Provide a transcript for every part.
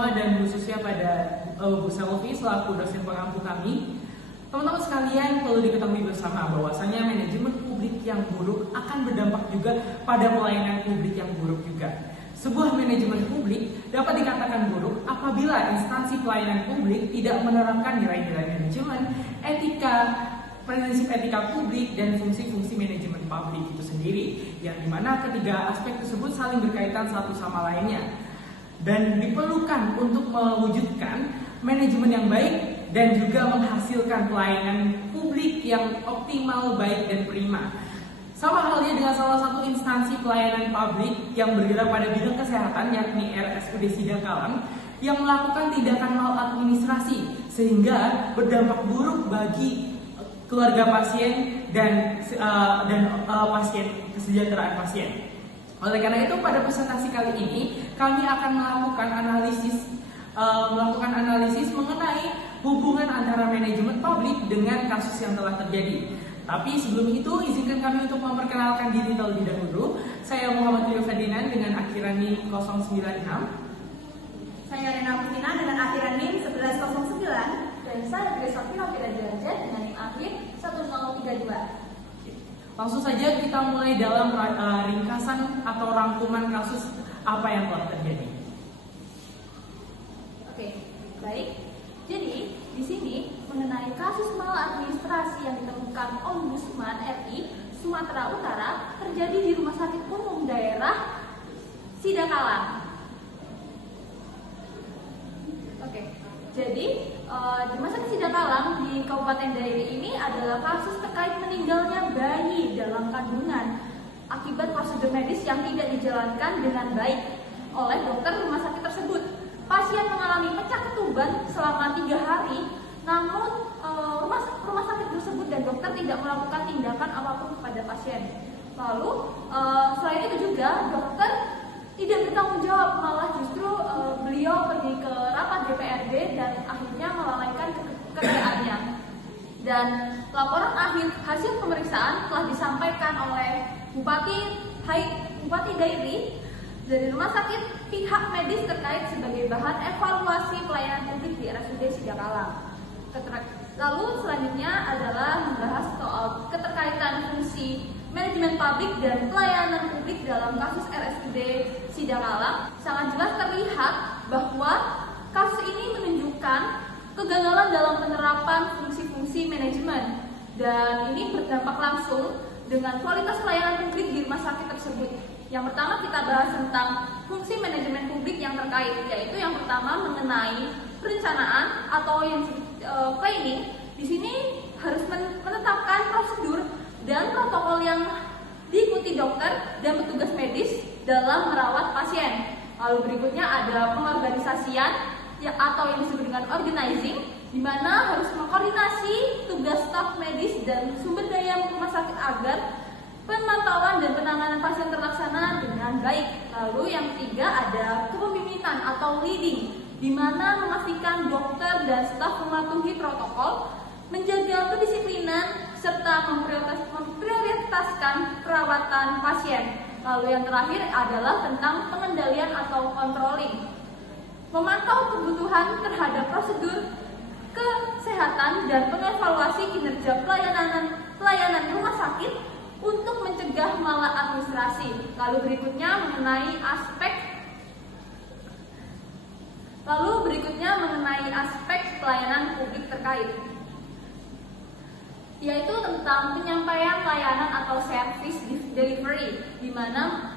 semua dan khususnya pada Bu Selvi selaku dosen pengampu kami. Teman-teman sekalian, perlu diketahui bersama bahwasanya manajemen publik yang buruk akan berdampak juga pada pelayanan publik yang buruk juga. Sebuah manajemen publik dapat dikatakan buruk apabila instansi pelayanan publik tidak menerapkan nilai-nilai manajemen, etika, prinsip etika publik, dan fungsi-fungsi manajemen publik itu sendiri, yang dimana ketiga aspek tersebut saling berkaitan satu sama lainnya dan diperlukan untuk mewujudkan manajemen yang baik dan juga menghasilkan pelayanan publik yang optimal, baik, dan prima. Sama halnya dengan salah satu instansi pelayanan publik yang bergerak pada bidang kesehatan, yakni RSUD Sidakalang, yang melakukan tindakan maladministrasi sehingga berdampak buruk bagi keluarga pasien dan pasien, kesejahteraan pasien. Oleh karena itu, pada presentasi kali ini kami akan melakukan analisis mengenai hubungan antara manajemen publik dengan kasus yang telah terjadi. Tapi sebelum itu, izinkan kami untuk memperkenalkan diri terlebih dahulu. Saya Muhammad Rio Ferdinand dengan akhiran NIM 096. Saya Rena Agustina dengan akhiran NIM 1109. Dan saya Grace Sofina Firaja dengan NIM akhir 1032. Langsung saja kita mulai dalam ringkasan atau rangkuman kasus apa yang telah terjadi. Oke, baik. Jadi, di sini mengenai kasus maladministrasi yang ditemukan Ombudsman RI Sumatera Utara terjadi di Rumah Sakit Umum Daerah Sidakalang. Oke, jadi di Rumah Sakit Sidakalang di Kabupaten Dairi ini adalah kasus terkait meninggalnya bayi dalam kandungan akibat prosedur medis yang tidak dijalankan dengan baik oleh dokter rumah sakit tersebut. Pasien mengalami pecah ketuban selama 3 hari, namun rumah sakit tersebut dan dokter tidak melakukan tindakan apapun kepada pasien. Lalu selain itu juga dokter tidak bertanggung jawab, malah justru beliau pergi ke rapat DPRD dan akhirnya melalaikan kerjaannya. Dan laporan akhir hasil pemeriksaan telah disampaikan oleh Bupati Dairi dari rumah sakit pihak medis terkait sebagai bahan evaluasi pelayanan publik di RSUD Sidakalang. Lalu selanjutnya adalah membahas soal keterkaitan fungsi manajemen publik dan pelayanan publik dalam kasus RSUD Sidakalang. Sangat jelas terlihat bahwa kasus ini menunjukkan kegagalan dalam penerapan fungsi-fungsi manajemen, dan ini berdampak langsung dengan kualitas pelayanan publik di rumah sakit tersebut. Yang pertama kita bahas tentang fungsi manajemen publik yang terkait, yaitu yang pertama mengenai perencanaan atau yang planning. Di sini harus menetapkan prosedur dan protokol yang diikuti dokter dan petugas medis dalam merawat pasien. Lalu berikutnya ada pengorganisasian atau yang disebut dengan organizing, di mana harus mengkoordinasi tugas staf medis dan sumber daya rumah sakit agar pemantauan dan penanganan pasien terlaksana dengan baik. Lalu yang ketiga ada kepemimpinan atau leading, di mana memastikan dokter dan staf mematuhi protokol, menjaga kedisiplinan, serta memprioritaskan perawatan pasien. Lalu yang terakhir adalah tentang pengendalian atau controlling, memantau kebutuhan terhadap prosedur kesehatan dan mengevaluasi kinerja pelayanan rumah sakit untuk mencegah maladministrasi. Lalu berikutnya mengenai aspek pelayanan publik terkait, yaitu tentang penyampaian layanan atau service delivery, di mana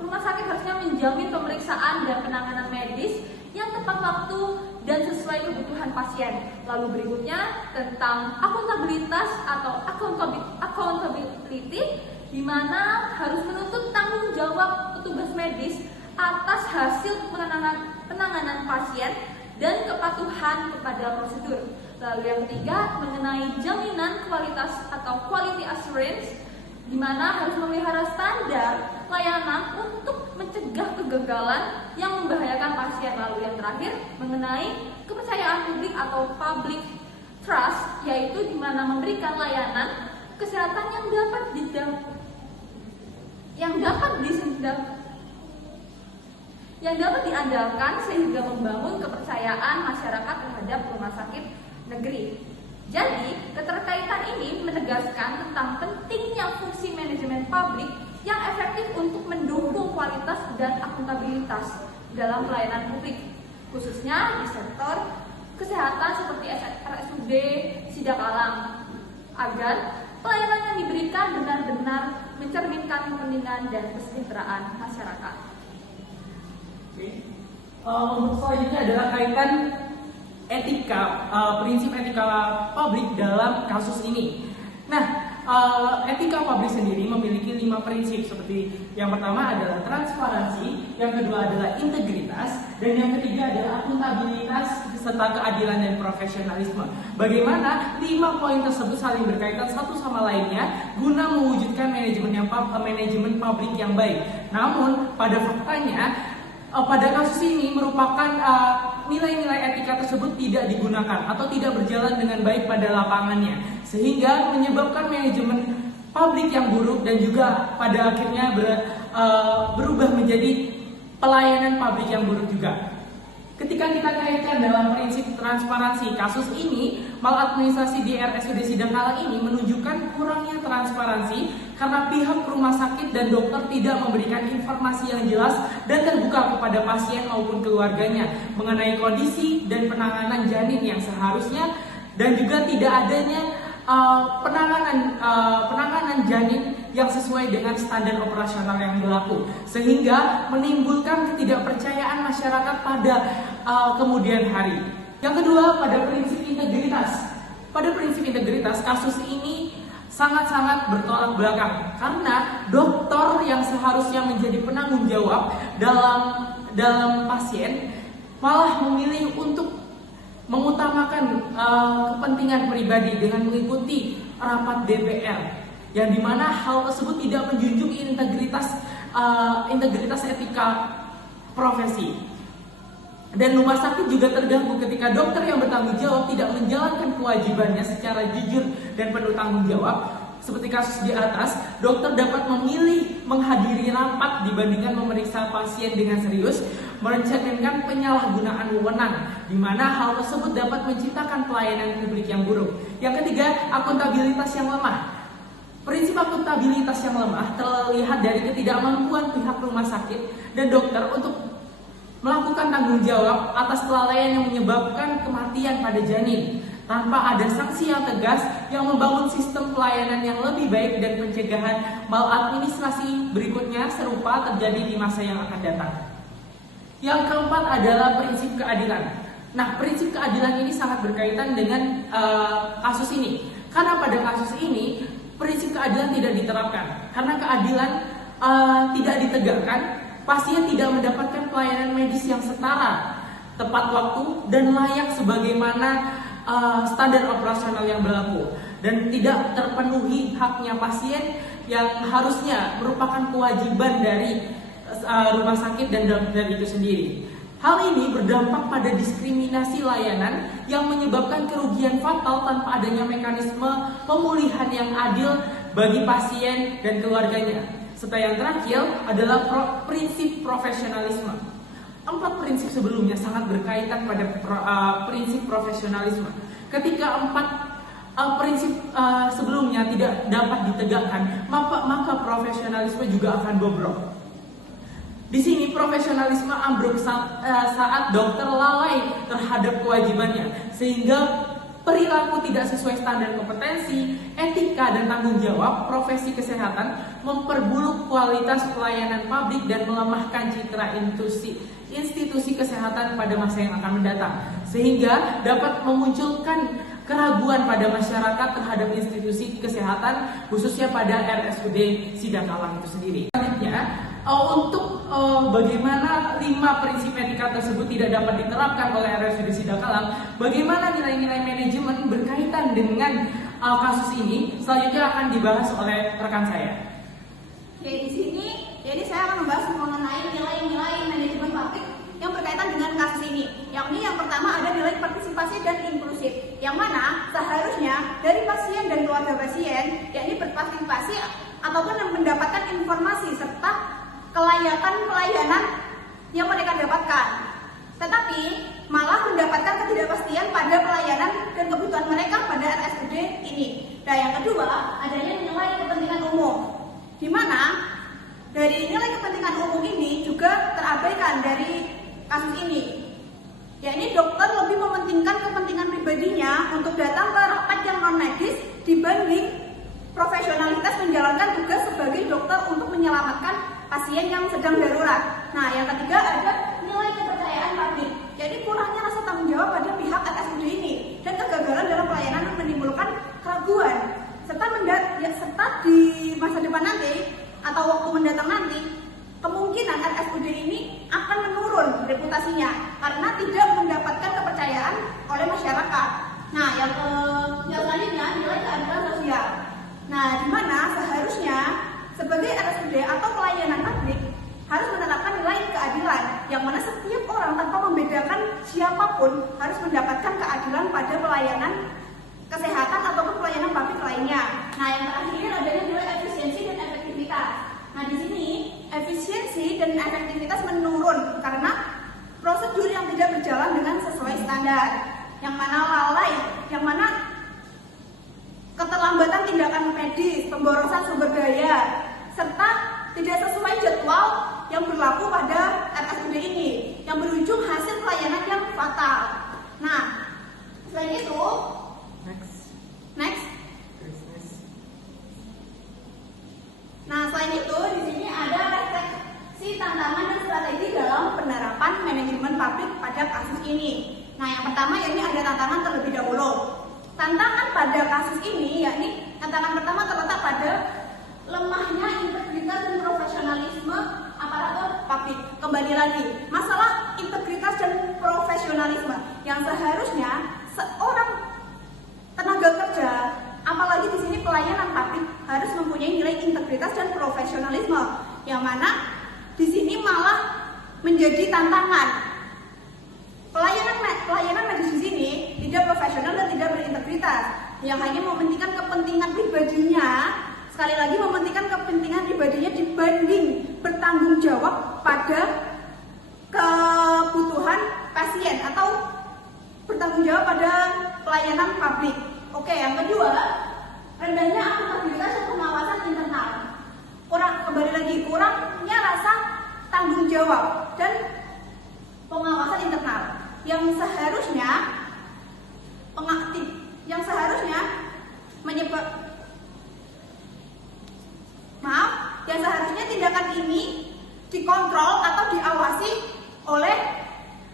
rumah sakit harusnya menjamin pemeriksaan dan penanganan medis yang tepat waktu dan sesuai kebutuhan pasien. Lalu berikutnya tentang akuntabilitas atau accountability, di mana harus menuntut tanggung jawab petugas medis atas hasil penanganan pasien dan kepatuhan kepada prosedur. Lalu yang ketiga mengenai jaminan kualitas atau quality assurance, di mana harus memelihara standar layanan untuk mencegah kegagalan yang membahayakan pasien. Lalu yang terakhir mengenai kepercayaan publik atau public trust, yaitu di mana memberikan layanan kesehatan yang dapat diandalkan sehingga membangun kepercayaan masyarakat terhadap rumah sakit negeri. Jadi, keterkaitan ini menegaskan tentang pentingnya fungsi manajemen publik yang efektif untuk mendukung kualitas dan akuntabilitas dalam pelayanan publik, khususnya di sektor kesehatan seperti RSUD Sidakalang, agar pelayanan yang diberikan benar-benar mencerminkan kepentingan dan kesejahteraan masyarakat. Oke. Untuk selanjutnya adalah kaitan etika, prinsip etika publik dalam kasus ini. Nah, etika publik sendiri memiliki 5 prinsip, seperti yang pertama adalah transparansi, yang kedua adalah integritas, dan yang ketiga adalah akuntabilitas serta keadilan dan profesionalisme. Bagaimana 5 poin tersebut saling berkaitan satu sama lainnya guna mewujudkan manajemen publik yang baik. Namun pada faktanya pada kasus ini merupakan nilai-nilai etika tersebut tidak digunakan atau tidak berjalan dengan baik pada lapangannya, sehingga menyebabkan manajemen publik yang buruk dan juga pada akhirnya berubah menjadi pelayanan publik yang buruk juga. Ketika kita kaitkan dalam prinsip transparansi, kasus ini maladministrasi di RSUD Sidakalang ini menunjukkan kurangnya transparansi karena pihak rumah sakit dan dokter tidak memberikan informasi yang jelas dan terbuka kepada pasien maupun keluarganya mengenai kondisi dan penanganan janin yang seharusnya, dan juga tidak adanya penanganan janin yang sesuai dengan standar operasional yang berlaku, sehingga menimbulkan ketidakpercayaan masyarakat pada kemudian hari. Yang kedua, pada prinsip integritas. Pada prinsip integritas, kasus ini sangat-sangat bertolak belakang karena dokter yang seharusnya menjadi penanggung jawab dalam pasien malah memilih untuk mengutamakan kepentingan pribadi dengan mengikuti rapat DPR, yang dimana hal tersebut tidak menjunjung integritas etika profesi. Dan rumah sakit juga terganggu ketika dokter yang bertanggung jawab tidak menjalankan kewajibannya secara jujur dan penuh tanggung jawab. Seperti kasus di atas, dokter dapat memilih menghadiri rapat dibandingkan memeriksa pasien dengan serius, mencerminkan penyalahgunaan wewenang, di mana hal tersebut dapat menciptakan pelayanan publik yang buruk. Yang ketiga, akuntabilitas yang lemah. Prinsip akuntabilitas yang lemah terlihat dari ketidakmampuan pihak rumah sakit dan dokter untuk melakukan tanggung jawab atas kelalaian yang menyebabkan kematian pada janin, tanpa ada sanksi yang tegas yang membangun sistem pelayanan yang lebih baik dan pencegahan maladministrasi berikutnya serupa terjadi di masa yang akan datang. Yang keempat adalah prinsip keadilan. Nah, prinsip keadilan ini sangat berkaitan dengan kasus ini, karena pada kasus ini prinsip keadilan tidak diterapkan. Karena keadilan tidak ditegakkan, pasien tidak mendapatkan pelayanan medis yang setara, tepat waktu, dan layak sebagaimana standar operasional yang berlaku, dan tidak terpenuhi haknya pasien yang harusnya merupakan kewajiban dari rumah sakit dan dokter itu sendiri. Hal ini berdampak pada diskriminasi layanan yang menyebabkan kerugian fatal tanpa adanya mekanisme pemulihan yang adil bagi pasien dan keluarganya. Serta yang terakhir adalah prinsip profesionalisme. 4 prinsip sebelumnya sangat berkaitan pada prinsip profesionalisme. Ketika 4 prinsip sebelumnya tidak dapat ditegakkan, maka profesionalisme juga akan bobrok. Di sini profesionalisme ambruk saat dokter lalai terhadap kewajibannya, sehingga perilaku tidak sesuai standar kompetensi, etika, dan tanggung jawab profesi kesehatan memperburuk kualitas pelayanan publik dan melemahkan citra institusi kesehatan pada masa yang akan mendatang, sehingga dapat memunculkan keraguan pada masyarakat terhadap institusi kesehatan, khususnya pada RSUD Sidakalang itu sendiri. Selanjutnya, untuk bagaimana 5 prinsip etika tersebut tidak dapat diterapkan oleh RSUD Sidakalang, bagaimana nilai-nilai manajemen berkaitan dengan kasus ini, selanjutnya akan dibahas oleh rekan saya. Oke, di sini jadi saya akan membahas mengenai nilai-nilai manajemen publik yang berkaitan dengan kasus ini. Yakni yang pertama ada nilai partisipasi dan inklusif, yang mana seharusnya dari pasien dan keluarga pasien yakni berpartisipasi ataupun mendapatkan informasi serta kelayakan pelayanan yang mereka dapatkan, tetapi malah mendapatkan ketidakpastian pada pelayanan dan kebutuhan mereka pada RSUD ini. Nah, yang kedua, adanya nilai kepentingan umum, di mana dari nilai kepentingan umum ini juga terabaikan dari kasus ini. Yakni dokter lebih mementingkan kepentingan pribadinya untuk datang ke rapat yang non medis dibanding profesionalitas menjalankan tugas sebagai dokter untuk menyelamatkan pasien yang sedang darurat. Nah, yang ketiga ada nilai kepercayaan publik. Jadi kurangnya rasa tanggung jawab pada pihak RSUD ini dan kegagalan dalam pelayanan menimbulkan keraguan serta di masa depan nanti atau waktu mendatang nanti kemungkinan RSUD ini akan menurun reputasinya karena tidak mendapatkan kepercayaan oleh masyarakat. Nah, yang selanjutnya nilai keadilan sosial. Nah, di mana seharusnya sebagai RSUD atau pelayanan publik harus menerapkan nilai keadilan yang mana setiap orang tanpa membedakan siapapun harus mendapatkan keadilan pada pelayanan kesehatan ataupun pelayanan publik lainnya. Nah, yang terakhir adanya nilai efisiensi dan efektivitas. Nah, di sini efisiensi dan efektivitas menurun karena prosedur yang tidak berjalan dengan sesuai standar, yang mana lalai, yang mana keterlambatan tindakan medis, pemborosan sumber daya, serta tidak sesuai jadwal yang berlaku pada RSUD ini, yang berujung hasil pelayanan yang fatal. Nah, selain itu, next. Nah, selain itu di sini ada refleksi tantangan dan strategi dalam penerapan manajemen publik pada kasus ini. Nah, yang pertama yakni ada tantangan terlebih dahulu. Tantangan pada kasus ini yakni tantangan pertama terletak pada lemahnya integritas dan profesionalisme aparatur publik. Kembali lagi, masalah integritas dan profesionalisme yang seharusnya seorang tenaga kerja, apalagi di sini pelayanan publik harus mempunyai nilai integritas dan profesionalisme, yang mana di sini malah menjadi tantangan. Pelayanan medis di sini tidak profesional dan tidak berintegritas, yang hanya mementingkan kepentingan pribadinya. Sekali lagi mementingkan kepentingan pribadinya dibanding bertanggung jawab pada kebutuhan pasien atau bertanggung jawab pada pelayanan publik. Oke, yang kedua, rendahnya akuntabilitas dan pengawasan internal. Kurangnya rasa tanggung jawab dan pengawasan internal yang seharusnya tindakan ini dikontrol atau diawasi oleh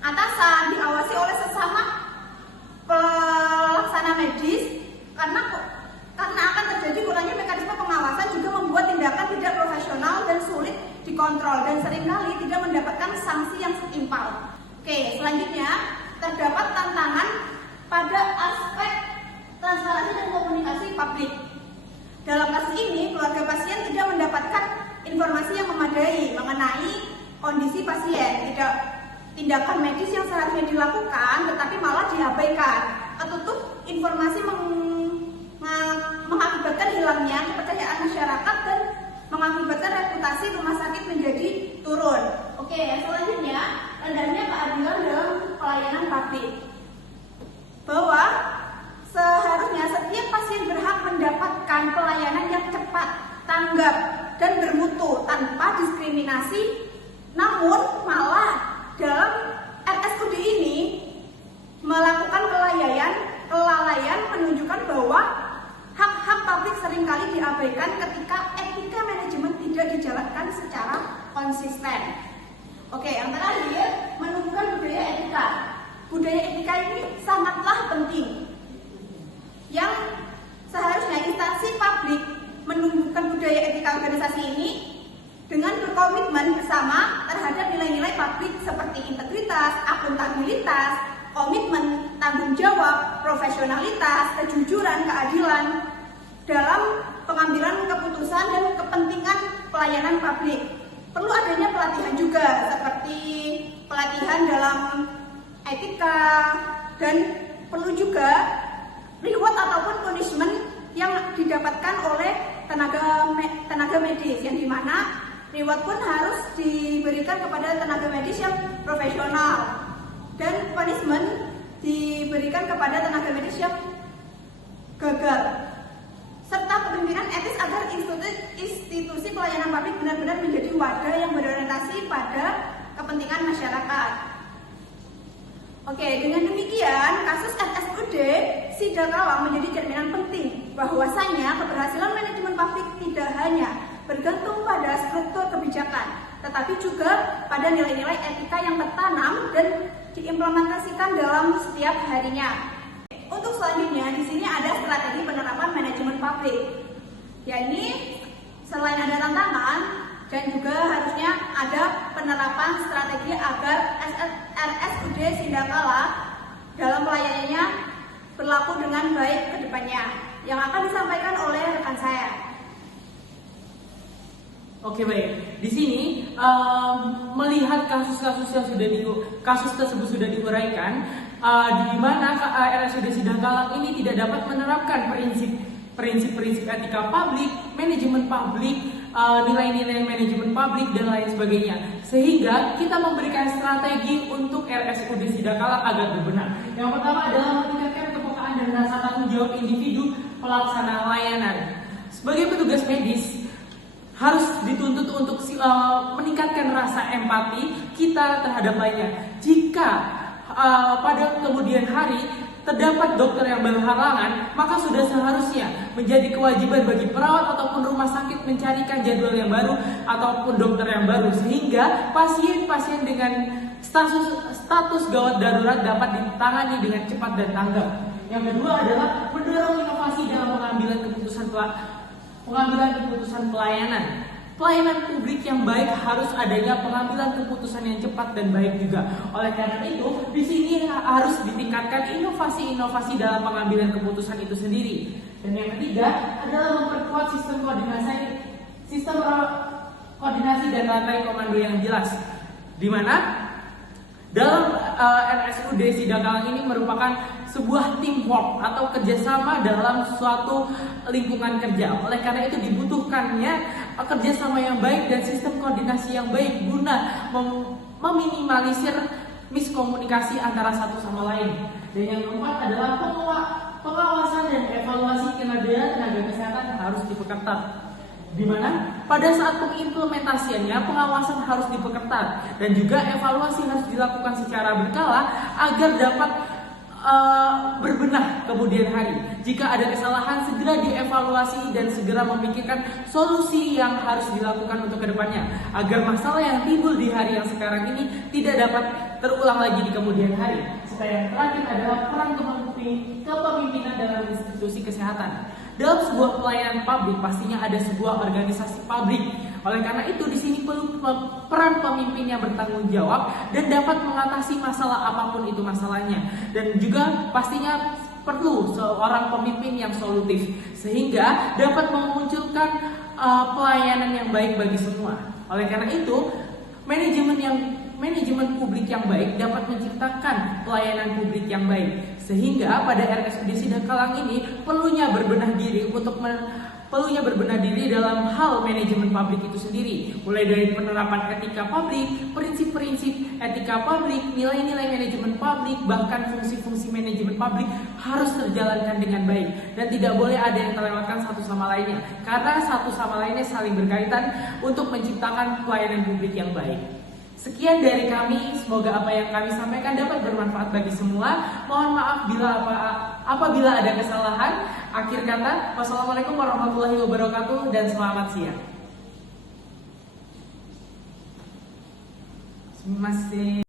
atasan, diawasi oleh sesama pelaksana medis, karena akan terjadi kurangnya mekanisme pengawasan juga membuat tindakan tidak profesional dan sulit dikontrol dan seringkali tidak mendapatkan sanksi yang setimpal. Oke, selanjutnya terdapat tantangan pada aspek transparansi dan komunikasi publik. Dalam kasus ini, keluarga pasien tidak mendapatkan informasi yang memadai mengenai kondisi pasien. Tindakan medis yang seharusnya dilakukan tetapi malah diabaikan. Ketutup informasi mengakibatkan hilangnya kepercayaan masyarakat dan mengakibatkan reputasi rumah sakit menjadi turun. Oke, yang selanjutnya rendahnya keadilan dalam pelayanan publik. Bahwa seharusnya setiap pasien berhak mendapatkan pelayanan yang cepat, tanggap, dan bermutu tanpa diskriminasi. Namun malah dalam RSUD ini melakukan kelalaian menunjukkan bahwa hak-hak publik seringkali diabaikan ketika etika manajemen tidak dijalankan secara konsisten. Oke, yang terakhir, menumbuhkan budaya etika. Budaya etika ini sangatlah penting, yang seharusnya instansi publik menumbuhkan budaya etika organisasi ini dengan berkomitmen bersama terhadap nilai-nilai publik seperti integritas, akuntabilitas, komitmen, tanggung jawab, profesionalitas, kejujuran, keadilan dalam pengambilan keputusan dan kepentingan pelayanan publik. Perlu adanya pelatihan juga, seperti pelatihan dalam etika, dan perlu juga reward ataupun punishment yang didapatkan oleh tenaga medis, yang dimana reward pun harus diberikan diberikan kepada tenaga medis yang profesional, dan punishment diberikan kepada tenaga medis yang gagal, serta kepemimpinan etis agar institusi pelayanan publik benar-benar menjadi wadah yang berorientasi pada kepentingan masyarakat. Oke, dengan demikian kasus RSUD Sidakalang menjadi cerminan penting bahwasanya keberhasilan manajemen publik tidak hanya bergantung pada struktur kebijakan, tetapi juga pada nilai-nilai etika yang tertanam dan diimplementasikan dalam setiap harinya. Untuk selanjutnya di sini ada strategi penerapan manajemen publik, yakni selain ada tantangan dan juga harusnya ada penerapan strategi agar RSUD Sidakalang dalam pelayanannya berlaku dengan baik ke depannya, yang akan disampaikan oleh rekan saya. Oke, baik. Di sini melihat kasus-kasus yang kasus tersebut sudah diuraikan, di mana RSUD Sidakalang ini tidak dapat menerapkan prinsip-prinsip etika publik, manajemen publik, nilai-nilai manajemen publik dan lain sebagainya. Sehingga kita memberikan strategi untuk RSUD Sidakalang agar berbenah. Yang pertama adalah meningkatkan kepekaan dan rasa tanggung jawab individu pelaksana layanan. Sebagai petugas medis, harus dituntut untuk meningkatkan rasa empati kita terhadap lainnya. Jika pada kemudian hari terdapat dokter yang berhalangan, maka sudah seharusnya menjadi kewajiban bagi perawat ataupun rumah sakit mencarikan jadwal yang baru ataupun dokter yang baru, sehingga pasien-pasien dengan status gawat darurat dapat ditangani dengan cepat dan tanggap. Yang kedua adalah mendorong inovasi dalam pengambilan keputusan pelayanan. Pelayanan publik yang baik harus adanya pengambilan keputusan yang cepat dan baik juga. Oleh karena itu, di sini harus ditingkatkan inovasi-inovasi dalam pengambilan keputusan itu sendiri. Dan yang ketiga adalah memperkuat sistem koordinasi dan rantai komando yang jelas, di mana dalam RSUD Sidakalang ini merupakan sebuah teamwork atau kerjasama dalam suatu lingkungan kerja. Oleh karena itu dibutuhkannya kerjasama yang baik dan sistem koordinasi yang baik guna meminimalisir miskomunikasi antara satu sama lain. Dan yang keempat adalah pengawasan dan evaluasi kinerja tenaga kesehatan harus diperketat, di mana pada saat pengimplementasiannya pengawasan harus diperketat dan juga evaluasi harus dilakukan secara berkala agar dapat berbenah kemudian hari. Jika ada kesalahan, segera dievaluasi dan segera memikirkan solusi yang harus dilakukan untuk kedepannya, agar masalah yang timbul di hari yang sekarang ini tidak dapat terulang lagi di kemudian hari. Serta yang terakhir adalah peran kepemimpinan dalam institusi kesehatan. Dalam sebuah pelayanan publik pastinya ada sebuah organisasi publik. Oleh karena itu di sini perlu peran pemimpin yang bertanggung jawab dan dapat mengatasi masalah apapun itu masalahnya. Dan juga pastinya perlu seorang pemimpin yang solutif sehingga dapat memunculkan pelayanan yang baik bagi semua. Oleh karena itu manajemen publik yang baik dapat menciptakan pelayanan publik yang baik, sehingga pada RSUD Sidakalang ini perlunya berbenah diri dalam hal manajemen publik itu sendiri, mulai dari penerapan etika publik, prinsip-prinsip etika publik, nilai-nilai manajemen publik, bahkan fungsi-fungsi manajemen publik harus terjalankan dengan baik dan tidak boleh ada yang terlewatkan satu sama lainnya, karena satu sama lainnya saling berkaitan untuk menciptakan pelayanan publik yang baik. Sekian dari kami, semoga apa yang kami sampaikan dapat bermanfaat bagi semua. Mohon maaf apabila ada kesalahan. Akhir kata, wassalamualaikum warahmatullahi wabarakatuh dan selamat siang. Terima kasih.